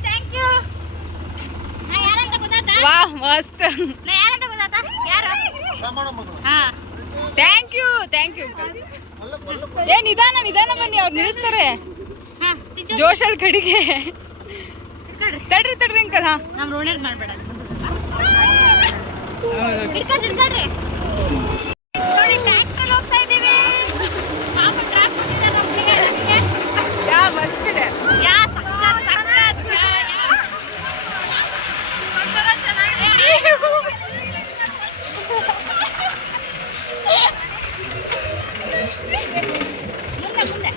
ಥ್ಯಾಂಕ್ ಯು ವಾಹ್ ಮಸ್ತ್ ಯಾರಂತ ಗೊತ್ತಾತ ಯಾರು ಹಾ ಥ್ಯಾಂಕ್ ಯು ಏ ನಿಧಾನ ಬನ್ನಿ, ಅವ್ರು ನಿಲ್ಲಿಸ್ತಾರೆ ಜೋಶಲ್ ಕಡೆಗೆ. ತಡ್ರಿ ಅಂಕಲ್. ಹಾ ನಮ್ಮ ರೋಣರ್ ಮಾಡಬೇಡ. ಹಿಡ್ಕೊಳ್ರಿ. ನೋಡಿ ಟ್ರ್ಯಾಕ್ಟರ್ ಹೋಗ್ತಾ ಇದ್ದೀವಿ. ಪಾಪ ಟ್ರ್ಯಾಕ್ ಕೊಟ್ಟಿದ್ದಾರೆ ನಮ್ಗೆ. ಯಾ ಮಸ್ತ್ ಇದೆ. ಯಾ ಸಕ್ಕತ್ ಒಂಥರ ಚೆನ್ನಾಗಿದೆ. ಮುಂದೆ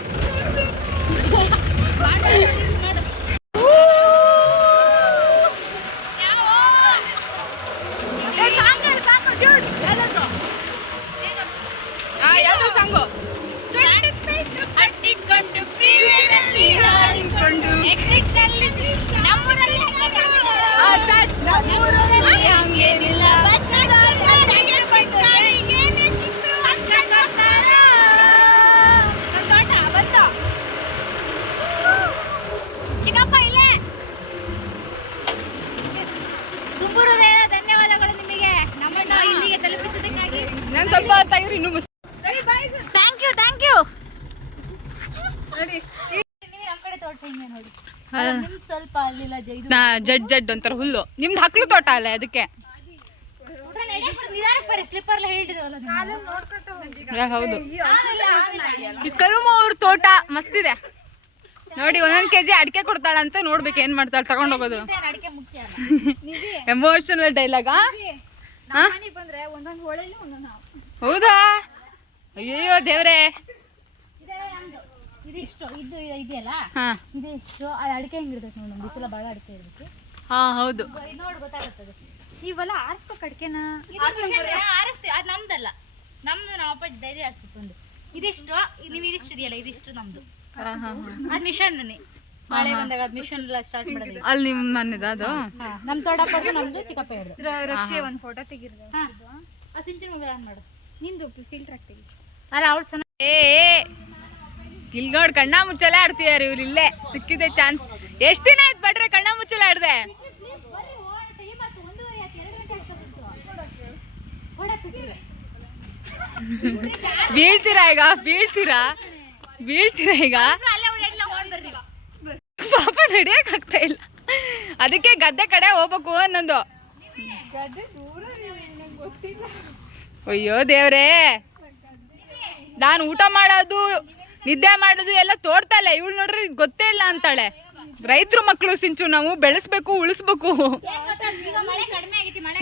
ಯಾವ್ದು ಸಾಂಗು? ಅಟ್ಟಿಕೊಂಡು ಪ್ರೀತಿಯಲ್ಲಿ ಹಾರಿಕೊಂಡು ಎಕ್ಸಿಟ್ನಲ್ಲಿ ನಮ್ಮೂರಲ್ಲಿ ಹಂಗೇನಿಲ್ಲ. ಚಿಕ್ಕಪ್ಪ ಇಲ್ಲೇ ತುಂಬು ಹೃದಯದ ಧನ್ಯವಾದಗಳು ನಿಮಗೆ ನಮ್ಮನ್ನು ಇಲ್ಲಿಗೆ ತಲುಪಿಸೋದಕ್ಕಾಗಿ. ನಾನು ಸ್ವಲ್ಪ ಹೊತ್ತಾಗಿದ್ರೆ ಇನ್ನೂ ಮಸ್ತ್. ಥ್ಯಾಂಕ್ ಯು ನಮ್ಮ ಕಡೆ ತೋಟ ಹಿಂಗೆ ನೋಡಿ. ನಿಮ್ಗೆ ಸ್ವಲ್ಪ ಅಲ್ಲಿಲ್ಲ ಜಡ್ ಒಂಥರ ಹುಲ್ಲು. ನಿಮ್ದು ಹಕ್ಲು ತೋಟ ಅಲ್ಲ ಅದಕ್ಕೆ. ಸ್ಲಿಪ್ಪರ್ ಹೇಳಿದ್ವಲ್ಲ ಹೌದು. ಇದು ಕರುಮ ಅವ್ರ ತೋಟ ಮಸ್ತಿದೆ ನೋಡಿ. 1 kg ಅಡಿಕೆ ಕೊಡ್ತಾಳಂತ, ನೋಡ್ಬೇಕು ಏನ್ ಮಾಡ್ತಾಳೆ ತಗೊಂಡೋಗೋದು. ಅಡಿಕೆ ಮುಖ್ಯ. ಎಮೋಷನಲ್ ಡೈಲಾಗಾ? ಬಂದ್ರೆ ಒಂದೊಂದು ಹೊಳೆಲಿ ಒಂದೊಂದು ಹಾವು. ಹೌದಾ? ಅಯ್ಯೋ ದೇವ್ರೆ. ಇದಿಷ್ಟು ಇದು ಇದೆಯಲ್ಲ, ಹಾ ಇದಿಷ್ಟು ಅದು ಅಡಿಕೆ ಹೆಂಗಿರ್ತೈತೆ ನೋಡಿ. ಬಿಸಿಲ ಭಾಳ ಅಡಿಕೆ ಇರುತ್ತೆ. ಹಾ ಹೌದು. ಇದು ನೋಡಿ ಗೊತ್ತಾಗುತ್ತದೆ. ನೀವೆಲ್ಲ ಆರಿಸ್ಬೇಕು ಅಡ್ಕೆನ. ಆರಿಸ್ತೀವಿ, ಅದು ನಮ್ದಲ್ಲ. ನಮ್ದು ನಮ್ಮ ಅಪ್ಪ ಧೈರ್ಯ ಆರಿಸ್ಬೇಕು ಒಂದು. ಇದಿಷ್ಟು ನೀವು ಇದಿಷ್ಟು ಇದೆಯಲ್ಲ, ಇದಿಷ್ಟು ನಮ್ದು. ಅದು ಮಿಷನ್ ಮಳೆ ಬಂದಾಗ ಅದು ಮಿಷನ್ ಎಲ್ಲ ಸ್ಟಾರ್ಟ್ ಮಾಡೋದು. ಅಲ್ಲಿ ನಿಮ್ಮ ಮನೆದ ಅದು? ನಮ್ಮ ತೋಟ ಪಡೆದು ನಮ್ದು ಚಿಕ್ಕಪ್ಪ ಹಿಡ್ದು. ರಕ್ಷೆ ಒಂದು ಫೋಟೋ ತೆಗಿರ್ದ. ಆ ಸಿಂಚಿನ ಮಗಳ ಮಾಡು ನಿಂದು ಫಿಲ್ಟರ್ ಹಾಕ್ತೀವಿ. ಅಲ್ಲ ಅವಳು ಚೆನ್ನಾಗಿ. ತಿಲ್ಗೋಡ್ ಕಣ್ಣ ಮುಚ್ಚಲೆ ಆಡ್ತಿದಾರೆ ಇವ್ರು. ಇಲ್ಲೇ ಸಿಕ್ಕಿದೆ ಚಾನ್ಸ್. ಎಷ್ಟ್ ದಿನ ಆಯ್ತು ಬಡ್ರೆ ಕಣ್ಣ ಮುಚ್ಚಲೆ ಆಡ್ದೆ? ಬೀಳ್ತೀರಾ ಈಗ? ಪಾಪ ನಡಿಯಕ್ ಆಗ್ತಾ ಇಲ್ಲ, ಅದಕ್ಕೆ ಗದ್ದೆ ಕಡೆ ಹೋಗ್ಬೇಕು ಅನ್ನೋದು. ಅಯ್ಯೋ ದೇವ್ರೇ, ನಾನು ಊಟ ಮಾಡೋದು ನಿದ್ದೆ ಮಾಡೋದು ಎಲ್ಲ ತೋರ್ತಲ್ಲ. ಇವಳು ನೋಡ್ರಿ ಗೊತ್ತೇ ಇಲ್ಲ ಅಂತಾಳೆ. ರೈತರು ಮಕ್ಕಳು ಸಿಂಚು, ನಾವು ಬೆಳೆಸ್ಬೇಕು ಉಳಿಸ್ಬೇಕು.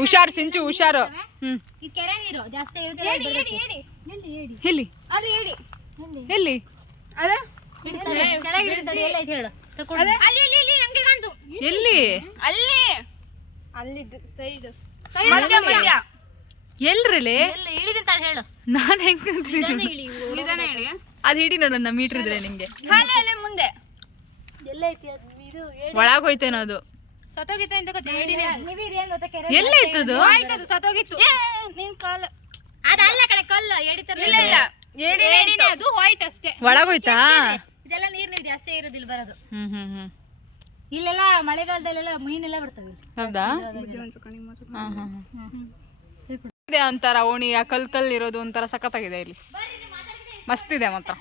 ಹುಷಾರು ಸಿಂಚು, ಹುಷಾರು. ಈ ಕೆರೆ ನೀರು ಜಾಸ್ತಿ ಇರುತ್ತೆ. ಎಲ್ಲಿ ಎಲ್ಲಿ ಎಲ್ಲಿ ಎಲ್ರಲ್ಲಿ ಹೇಳು. ನಾನು ಹೆಂಗ್ ಅದು ಹಿಡಿ ನೋಡೋಣ ಮೀಟ್ರ್ ಇದ್ರೆ ನಿಂಗೆ. ಮುಂದೆ ಎಲ್ಲ ಐತಿ ಇದು ಒಳಗ್ ಹೋಯ್ತೇನೋ ಅದು. ಸತ್ತೋಗಿತ್ತು ಅಂತ ಎಲ್ಲ ಐತದು? ಸತ್ತೋಗಿತ್ತು. ನಿನ್ ಕಾಲ ಅದಲ್ಲ ಕಡೆ ಕಲ್ಲು ಎಡಿತರ. ಇಲ್ಲ ಅದು ಹೋಯ್ತು ಅಷ್ಟೇ. ಒಳಗೋಯ್ತಾ? ಇದೆಲ್ಲ ನೀರು ಜಾಸ್ತಿ ಇರೋದಿಲ್ಲ ಬರೋದು. ಹ್ಮ್ ಇಲ್ಲೆಲ್ಲ ಮಳೆಗಾಲದಲ್ಲೆಲ್ಲ ಮೀನೆಲ್ಲ ಬರ್ತವೆ. ಹೌದಾ? ಇದೆ ಒಂಥರ ಓಣಿ, ಆ ಕಲ್ ಇರೋದು ಒಂಥರ ಸಖತ್ತಾಗಿದೆ ಇಲ್ಲಿ, ಮಸ್ತಿದೆ ಮಾತ್ರ.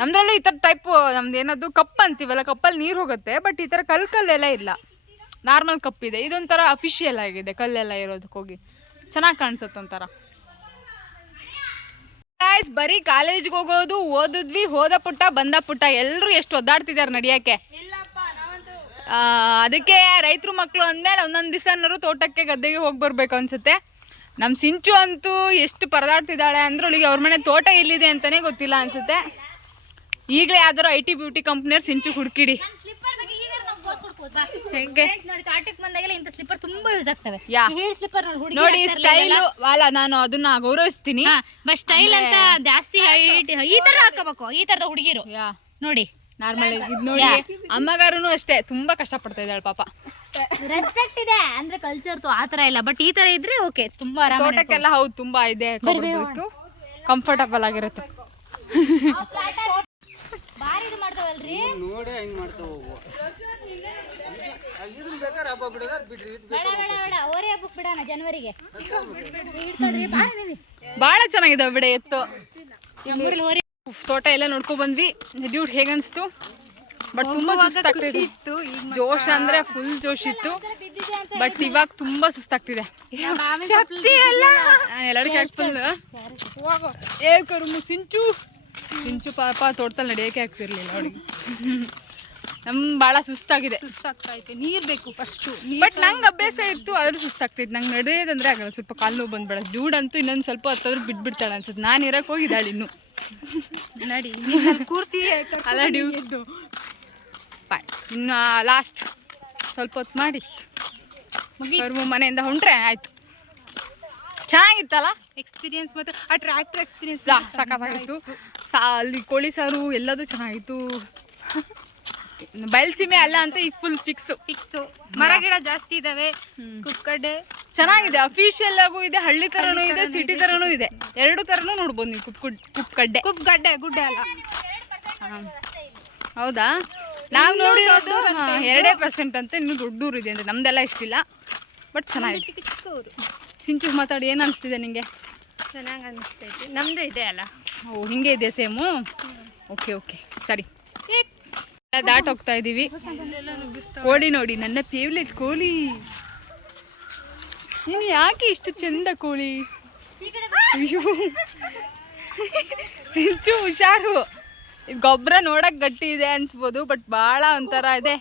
ನಮ್ದ್ರಲ್ಲೂ ಈ ಥರ ಟೈಪು, ನಮ್ದು ಏನದು ಕಪ್ ಅಂತೀವಲ್ಲ, ಕಪ್ಪಲ್ಲಿ ನೀರು ಹೋಗುತ್ತೆ. ಬಟ್ ಈ ಥರ ಕಲ್ಲೆಲ್ಲ ಇಲ್ಲ, ನಾರ್ಮಲ್ ಕಪ್ ಇದೆ. ಇದೊಂಥರ ಅಫಿಷಿಯಲ್ ಆಗಿದೆ, ಕಲ್ಲೆಲ್ಲ ಇರೋದಕ್ಕೆ ಹೋಗಿ ಚೆನ್ನಾಗಿ ಕಾಣಿಸುತ್ತೆ ಒಂಥರ. ಬರೀ ಕಾಲೇಜ್ಗೆ ಹೋಗೋದು, ಓದಿದ್ವಿ, ಹೋದ ಪುಟ್ಟ ಬಂದ ಪುಟ್ಟ, ಎಲ್ಲರೂ ಎಷ್ಟು ಒದ್ದಾಡ್ತಿದ್ದಾರೆ ನಡಿಯೋಕ್ಕೆ. ಅದಕ್ಕೆ ರೈತರು ಮಕ್ಕಳು ಅಂದಮೇಲೆ ಒಂದೊಂದು ದಿವಸನಾರು ತೋಟಕ್ಕೆ ಗದ್ದೆಗೆ ಹೋಗಿ ಬರ್ಬೇಕು ಅನ್ಸುತ್ತೆ. ನಮ್ಮ ಸಿಂಚು ಅಂತೂ ಎಷ್ಟು ಪರದಾಡ್ತಿದ್ದಾಳೆ ಅಂದ್ರೆ ಅವಳಿಗೆ ಅವ್ರ ಮನೆ ತೋಟ ಎಲ್ಲಿದೆ ಅಂತಲೇ ಗೊತ್ತಿಲ್ಲ ಅನ್ಸುತ್ತೆ. ಈಗಲೇ ಯಾವ್ದಾರು IT ಬ್ಯೂಟಿ ಕಂಪ್ನಿಯವ್ರು ಸಿಂಚು ಹುಡುಕಿಡಿ. ಹೆಂಗೆ ನೋಡಿ, ಆಟಕ್ಕೆ ಬಂದಾಗೆಲ್ಲ ಇಂಥ ಸ್ಲಿಪ್ಪರ್ ತುಂಬಾ ಯೂಸ್ ಆಗ್ತವೆ. ಸ್ಲಿಪ್ಪರ್ ನೋಡಿ ಸ್ಟೈಲು ವಾಲ, ನಾನು ಅದನ್ನ ಗೌರವಿಸ್ತೀನಿ. ಬಟ್ ಸ್ಟೈಲ್ ಅಂತ ಜಾಸ್ತಿ ಹೈಟ್ ಈ ತರ ಹಾಕಬೇಕು. ಈ ತರದ ಹುಡುಗಿರು ನೋಡಿ ನಾರ್ಮಲ್ ಇದು ನೋಡಿ. ಅಮ್ಮಗಾರು ಅಷ್ಟೇ ತುಂಬಾ ಕಷ್ಟ ಪಡ್ತಾ ಇದ್ದಾಳೆ ಪಾಪ. ರೆಸ್ಪೆಕ್ಟ್ ಇದೆ ಅಂದ್ರೆ ಕಲ್ಚರ್ ಆ ತರ ಇಲ್ಲ. ಬಟ್ ಈ ತರ ಇದ್ರೆ ಓಕೆ, ತುಂಬಾ ಆರಾಮ. ತೋಟಕ್ಕೆಲ್ಲ ಹೌದು ತುಂಬಾ ಇದೆ, ಕಂಫರ್ಟಬಲ್ ಆಗಿರುತ್ತೆ. ಬಾರಿ ಇದು ಮಾಡ್ತಾವಲ್ರಿ ನೋಡಿ ಹೆಂಗ್ ಮಾಡ್ತಾವ. ಬೇಡ ಓರೆ ಹಬ್ಬಕ್ಕೆ ಬಿಡೋಣ ಜನವರಿಗೆ. ಇಟ್ಕೊಳ್ರಿ ಬಾರಿ ನೀವು. ಭಾಳ ಚೆನ್ನಾಗಿದಾವೆ ಬಿಡ ಎತ್ತು. ಉಫ್, ತೋಟ ಎಲ್ಲ ನೋಡ್ಕೊಂಡ್ ಬಂದ್ವಿ. ಡ್ಯೂಟ್ ಹೇಗನ್ಸ್ತು? ಬಟ್ ತುಂಬಾ ಸುಸ್ತಾಗ್ತಿದೆ. ಜೋಶ್ ಅಂದ್ರೆ ಫುಲ್ ಜೋಶ್ ಇತ್ತು, ಬಟ್ ಇವಾಗ ತುಂಬಾ ಸುಸ್ತಾಗ್ತಿದೆ. ಶಕ್ತಿ ಎಲ್ಲ ಎಲ್ಲರಿಗೂ ಹಾಕ್ತಲ್ಲ. ಸಿಂಚು ಪಾಪ ತೋಟದಲ್ಲಿ ನಡೆಯೋಕೆ ಆಗ್ತಿರ್ಲಿಲ್ಲ ಅವಳಿಗೆ. ಭಾಳ ಸುಸ್ತಾಗಿದೆ. ನೀರ್ ಬೇಕು ಫಸ್ಟ್. ಬಟ್ ನಂಗೆ ಅಭ್ಯಾಸ ಇತ್ತು, ಆದ್ರೂ ಸುಸ್ತಾಗ್ತೈತೆ. ನಂಗೆ ನಡೆಯೋದಂದ್ರೆ ಆಗಲ್ಲ, ಸ್ವಲ್ಪ ಕಾಲು ನೋವು ಬಂದ್ಬೇಡ. ಡ್ಯೂಡಂತೂ ಇನ್ನೊಂದು ಸ್ವಲ್ಪ ಹೊತ್ತಾದ್ರೂ ಬಿಟ್ಬಿಡ್ತಾಳೆ ಅನ್ಸುತ್ತೆ. ನಾನು ಇರಕ್ಕೆ ಹೋಗಿದ್ದಾಳೆ ಇನ್ನು. ನಡಿ ಕೂರ್ಸಿ ಅಲ್ಲ ಡ್ಯೂ ಬಾಯ್. ಇನ್ನು ಲಾಸ್ಟ್ ಸ್ವಲ್ಪ ಹೊತ್ತು ಮಾಡಿ ಅವ್ರ ಮನೆಯಿಂದ ಹೊಂಟ್ರೆ ಆಯ್ತು. ಚೆನ್ನಾಗಿತ್ತಲ್ಲ ಎಕ್ಸ್ಪೀರಿಯನ್ಸ್. ಮತ್ತೆ ಆ ಟ್ರ್ಯಾಕ್ಟರ್ ಎಕ್ಸ್ಪೀರಿಯನ್ಸ್ ಸಖತ್ತಾಗಿತ್ತು. ಅಲ್ಲಿ ಕೋಳಿ ಸಾರು ಎಲ್ಲದೂ ಚೆನ್ನಾಗಿತ್ತು. ಬಯಲ್ಸೀಮೆ ಅಲ್ಲ ಅಂತ ಈಗ ಫುಲ್ ಫಿಕ್ಸು. ಮರ ಗಿಡ ಜಾಸ್ತಿ ಇದಾವೆ. ಕುಕ್ಕಡ್ಡೆ ಚೆನ್ನಾಗಿದೆ. ಅಫಿಷಿಯಲ್ ಆಗೂ ಇದೆ, ಹಳ್ಳಿ ಥರನೂ ಇದೆ, ಸಿಟಿ ಥರನೂ ಇದೆ. ಎರಡು ಥರನೂ ನೋಡ್ಬೋದು ನೀವು. ಕುಪ್ಪಗಡ್ಡೆ ಗುಡ್ಡೆ ಅಲ್ಲ. ಹೌದಾ? ನಾವು ನೋಡಿರೋದು 2% ಅಂತ. ಇನ್ನು ದೊಡ್ಡೂರು ಇದೆ ಅಂದರೆ ನಮ್ದೆಲ್ಲ ಇಷ್ಟಿಲ್ಲ, ಬಟ್ ಚೆನ್ನಾಗಿದೆ. ಚಿಕ್ಕ ಊರು. ಸಿಂಚು ಮಾತಾಡಿ, ಏನು ಅನಿಸ್ತಿದೆ ನಿಮಗೆ? ಚೆನ್ನಾಗಿ ಅನಿಸ್ತೈತಿ. ನಮ್ದು ಇದೆ ಅಲ್ಲ. ಓ, ಹಿಂಗೆ ಇದೆಯಾ ಸೇಮು? ಓಕೆ ಸರಿ. ದಾಟ್ ಹೋಗ್ತಾ ಇದ್ದೀವಿ. ಕೋಳಿ ನೋಡಿ, ನನ್ನ ಫೇವ್ರೆಟ್ ಕೋಳಿ. ನೀನು ಯಾಕೆ ಇಷ್ಟು ಚಂದ ಕೋಳಿ? ಅಯ್ಯೋ ಸಿಂಚು ಹುಷಾರು. ಗೊಬ್ಬರ ನೋಡಕ್ ಗಟ್ಟಿ ಇದೆ ಅನ್ಸ್ಬೋದು, ಬಟ್ ಭಾಳ ಒಂಥರ ಇದೆ,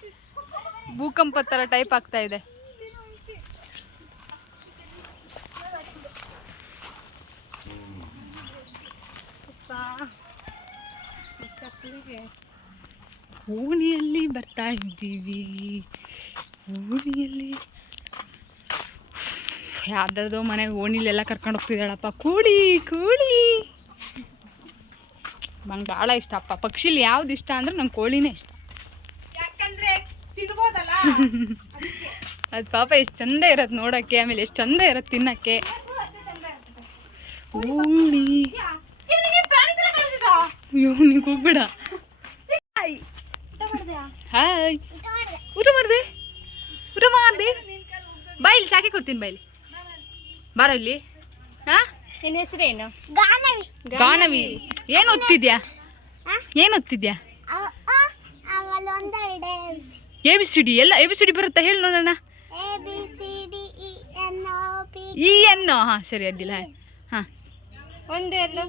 ಭೂಕಂಪ ಥರ ಟೈಪ್ ಆಗ್ತಾ ಇದೆ. ಓಣಿಯಲ್ಲಿ ಬರ್ತಾ ಇದ್ದೀವಿ. ಓಣಿಯಲ್ಲಿ ಯಾವ್ದಾರ್ದೋ ಮನೆಗೆ ಓಣಿಲೆಲ್ಲ ಕರ್ಕೊಂಡು ಹೋಗ್ತಿದ್ದಾಳಪ್ಪ. ಕೋಳಿ ನಂಗೆ ಭಾಳ ಇಷ್ಟ ಅಪ್ಪ. ಪಕ್ಷಿಲಿ ಯಾವ್ದು ಇಷ್ಟ ಅಂದ್ರೆ ನಂಗೆ ಕೋಳಿನೇ ಇಷ್ಟ. ಯಾಕಂದ್ರೆ ತಿನ್ಬೋದಲ್ಲ. ಅದು ಪಾಪ ಎಷ್ಟು ಚಂದ ಇರತ್ತೆ ನೋಡೋಕ್ಕೆ, ಆಮೇಲೆ ಎಷ್ಟು ಚಂದ ಇರತ್ತೆ ತಿನ್ನಕ್ಕೆ. ಓಣಿ ಅಯ್ಯೋ, ನೀವು ಹೋಗ್ಬೇಡ. ಹಾಯ್, ಊಟ ಮಾಡಿದೆ ಬಾಯಿಲಿ ಚಾಕಿ ಕೊಡ್ತೀನಿ. ಬಾಯಿಲಿ ಬಾರೋ ಇಲ್ಲಿ. ಹಾಂ, ನಿನ್ನ ಹೆಸರೇನು? ಗಾನವಿ. ಏನು ಓದ್ತಿದ್ಯಾ? ABCD ಎಲ್ಲ ABCD ಬರುತ್ತಾ? ಹೇಳಿ ನೋಡೋಣ. EN. ಹಾಂ ಸರಿ, ಅಡ್ಡಿಲ್ಲ. ಹಾಂ, 1 2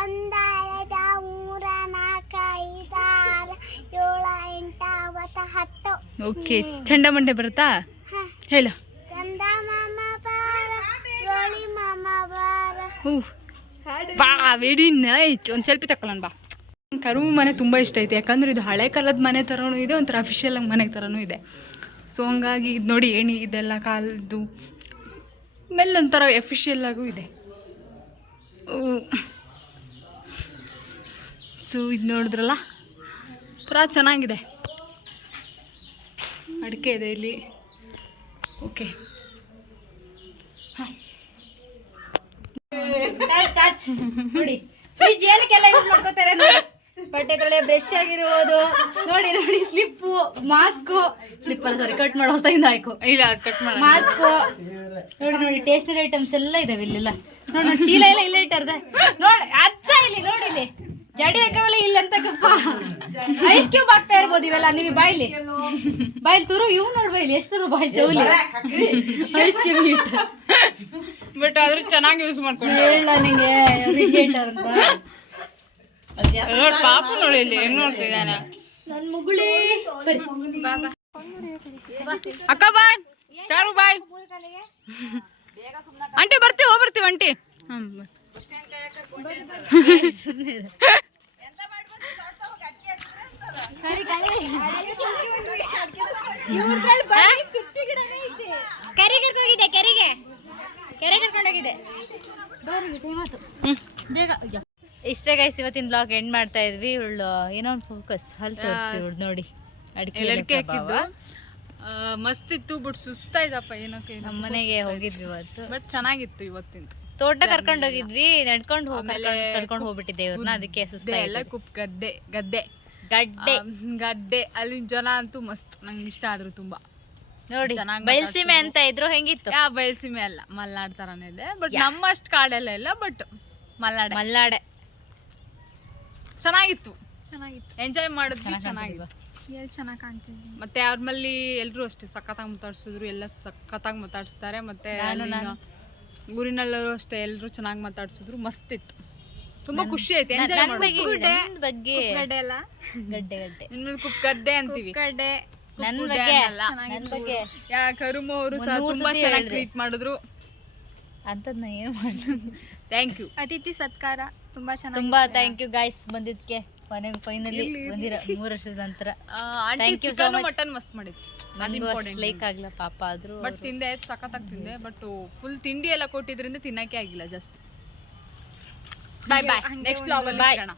1 2 3 4 5 6 7 8 9 10. ಓಕೆ. ಚಂಡಮಂಡೆ ಬರುತ್ತಾ? ಹೇಳು. ಚಂದ ಮಾಮ ಬಾರ, ಜೋಳಿ ಮಾಮ ಬಾರ. ಬಾ, ವೆರಿ ನೈಸ್. ಒಂದು ಸೆಲ್ಫಿ ತಗೊಳ್ಳೋಣ ಬಾ. ಕರು ಮನೆ ತುಂಬ ಇಷ್ಟ ಐತೆ, ಯಾಕಂದ್ರೆ ಇದು ಹಳೆ ಕಾಲದ ಮನೆ ಥರನೂ ಇದೆ, ಒಂಥರ ಅಫಿಷಿಯಲ್ ಮನೆ ಥರನೂ ಇದೆ. ಸೊ ಹಂಗಾಗಿ ಇದು ನೋಡಿ, ಏಣಿ ಇದೆಲ್ಲ ಕಾಲದ್ದು ಮೇಲೆ ಒಂಥರ ಅಫಿಷಿಯಲ್ ಆಗೂ ಇದೆ. ಸೊ ಇದು ನೋಡಿದ್ರಲ್ಲ, ಪೂರಾ ಚೆನ್ನಾಗಿದೆ. ಅಡಿಕೆ ಇದೆ ಇಲ್ಲಿ. ಓಕೆ, ನೋಡಿ ಫ್ರಿಜ್ ಏನಕ್ಕೆಲ್ಲ ಯೂಸ್ ಮಾಡ್ಕೋತಾರೆ ನೋಡಿ. ಬಟ್ಟೆ ತೊಳೆ, ಬ್ರಷ್ ಆಗಿರ್ಬೋದು, ನೋಡಿ ಸ್ಲಿಪ್ಪು, ಮಾಸ್ಕು, ಸ್ಲಿಪ್ ಅಲ್ಲ ಸಾರಿ, ಕಟ್ ಮಾಡೋ ಹೊಸದಿಂದ ಆಯ್ಕು. ಇಲ್ಲ, ಕಟ್ ಮಾಡಿ. ಮಾಸ್ಕು ನೋಡಿ, ಸ್ಟೇಷನರಿ ಐಟಮ್ಸ್ ಎಲ್ಲ ಇದಾವೆ ಇಲ್ಲೆಲ್ಲ. ನೋಡಿ ಚೀಲ ಎಲ್ಲ ಇಲ್ಲೇ ಇಟ್ಟಾರ್ದೆ ನೋಡಿ. ಅಚ್ಚ ಇಲ್ಲಿ ನೋಡಿ, ಇಲ್ಲಿ ಜಡಿ ಹಾಕವಲ್ಲ ಇಲ್ಲ ಅಂತಕ್ಕಪ್ಪ. ಐಸ್ ಕ್ಯೂಬ್ ಆಗ್ತಾ ಇರ್ಬೋದು ಇವೆಲ್ಲ. ನೀವು ಬಾಯ್ಲಿ ತುರು ಇವು ನೋಡ್ಬೈಲಿ ಎಷ್ಟರು ಬಾಯ್ ಚೌಲಿ ಐಸ್ ಕ್ಯೂಬ್ ಇಟ್ಟ. ಬಟ್ ಆದ್ರೂ ಚೆನ್ನಾಗಿ ಯೂಸ್ ಮಾಡ್ಕೊಂಡು ಹೇಳ ನಿಂಗೆ ರಿಗೇಟರ್ ಅಂತ. ನೋಡಿ ಪಾಪು ನೋಡಿ ಇಲ್ಲಿ ಹೆಂಗ್ ನೋಡ್ತಿದ್ದಾನೆ. ನನ್ನ ಮುಗುಳಿ ಅಕ್ಕ ಬಾಯ್, ಚಾರು ಬಾಯ್. ಆಂಟಿ ಬರ್ತೀವಿ, ಹೋಗ್ಬರ್ತೀವಿ ಆಂಟಿ. ಕೆರೆ ಕರ್ಕೊಂಡೋಗಿದೆ. ಇಷ್ಟೇ ಗೈಸ್, ಇವತ್ತಿನ ಬ್ಲಾಗ್ ಎಂಡ್ ಮಾಡ್ತಾ ಇದ್ವಿ. ಇವಳು ಏನೋ ಒಂದು ಫೋಕಸ್ ಅಲ್ಲಿ ತೋರಿಸ್ತೀವಿ. ಇವಳು ನೋಡಿ ಅಡಿಕೆ ಹಾಕಿದ್ದು ಮಸ್ತ್ ಇತ್ತು, ಬಟ್ ಸುಸ್ತಾಯ್ತಪ್ಪ ಏನಕ್ಕೆ. ನಮ್ಮ ಮನೆಗೆ ಹೋಗಿದ್ವಿ ಇವತ್ತು, ಬಟ್ ಚೆನ್ನಾಗಿತ್ತು ಇವತ್ತಿಂದು. ತೋಟ ಕರ್ಕೊಂಡು ಹೋಗಿದ್ವಿ, ನಡ್ಕೊಂಡು ಹೋಗ್ಬಿಟ್ಟಿದ್ದೆ ಇವ್ರನ್ನ, ಅದಕ್ಕೆ ಸುಸ್ತಾಯಿಲ್ಲ. ಗದ್ದೆ ಅಲ್ಲಿ ಜನ ಅಂತೂ ಮಸ್ತ್, ನಂಗೆ ಇಷ್ಟ ಆದ್ರು ತುಂಬಾ. ನೋಡಿ ಚೆನ್ನಾಗ್ ಬಯಲ್ಸೀಮೆ ಅಂತ ಇದ್ರು ಹೆಂಗಿತ್ತು? ಯಾ ಬಯಲ್ಸೀಮೆ ಅಲ್ಲ, ಮಲ್ನಾಡ್ ತರಾನೇ ಇದೆ. ಬಟ್ ನಮ್ಮಷ್ಟು ಕಾಡೆಲ್ಲ ಇಲ್ಲ, ಬಟ್ ಮಲ್ನಾಡೆ ಚೆನ್ನಾಗಿತ್ತು. ಚೆನ್ನಾಗಿತ್ತು. ಎಂಜಾಯ್ ಮಾಡಿದ್ವಿ, ಚೆನ್ನಾಗಿತ್ತು. ಎಲ್ಲಿ ಚೆನ್ನಾಗಿ ಕಾಣ್ತಿದ್ವಿ. ಮತ್ತೆ ಅವ್ರ ಮಲ್ಲಿ ಎಲ್ಲರೂ ಅಷ್ಟೇ ಸಖತ್ತಾಗಿ ಮಾತಾಡ್ಸಿದ್ರು, ಎಲ್ಲ ಸಖತ್ತಾಗಿ ಮಾತಾಡಿಸ್ತಾರೆ. ಮತ್ತೆ ಊರಿನಲ್ಲೂ ಅಷ್ಟೇ ಎಲ್ಲರೂ ಚೆನ್ನಾಗಿ ಮಾತಾಡ್ಸಿದ್ರು, ಮಸ್ತ್ ಇತ್ತು, ತುಂಬಾ ಖುಷಿ ಆಯ್ತು, ಎಂಜಾಯ್ ಬಗ್ಗೆ ಗಡ್ಡೆ ಎಲ್ಲ ಗಡ್ಡೆ ಇನ್ಮೇಲೆ ಕುಕ್ಕಡ್ಡೆ ಅಂತೀವಿ. ಗಡ್ಡೆ ನನ್ ಕುಕ್ಕುಡ್ಡೆ ಬಗ್ಗೆ ಅನ್ನಲ್ಲ. ನನ್ ಬಗ್ಗೆ ಯಾ ಕರುಮ ಅವರು ಸಹ ಒಂದ್ ತುಂಬಾ ಸತಿ ಚೆನ್ನಾಗಿ ಹೇಳ್ದೆ. ಟ್ರೀಟ್ ಮಾಡಿದ್ರು. ಅಂತದ್ ನಾ ಏನ್ ಮಾಡ್ಲಿ. Thank you. ಅತಿಥಿ ಸತ್ಕಾರ ತುಂಬಾ ಚೆನ್ನಾಗಿ. ತುಂಬಾ ಥ್ಯಾಂಕ್ ಯು ಗಾಯ್ಸ್ ಬಂದಿದ್ಕೆ. ಕೊನೆಗೆ ಫೈನಲಿ ಬಂದಿರ 3 ವರ್ಷದ ನಂತರ. Aunty Thank you so chicken much. Mutton ಮಸ್ತ್ ಮಾಡಿದ್ರು, ಅದು ನನಗೂ ಇಂಪಾರ್ಟೆಂಟ್. ಲೈಕ್ ಆಗ್ಲ ಪಾಪ ಆದ್ರೂ ಬಟ್ ತಿಂದೆ, ಸಖತ್ತಾಗಿ ತಿಂದೆ. ಬಟ್ ಫುಲ್ ತಿಂಡಿ ಎಲ್ಲ ಕೊಟ್ಟಿದ್ರಿಂದ ತಿನ್ನಕ್ಕೆ ಆಗಿಲ್ಲ ಜಾಸ್ತಿ. ಬಾಯ್ ಬಾಯ್, ಹಂಗೆ ನೆಕ್ಸ್ಟ್ ಒಂದು ವ್ಲಾಗಲ್ಲಿ ಸಿಗೋಣ.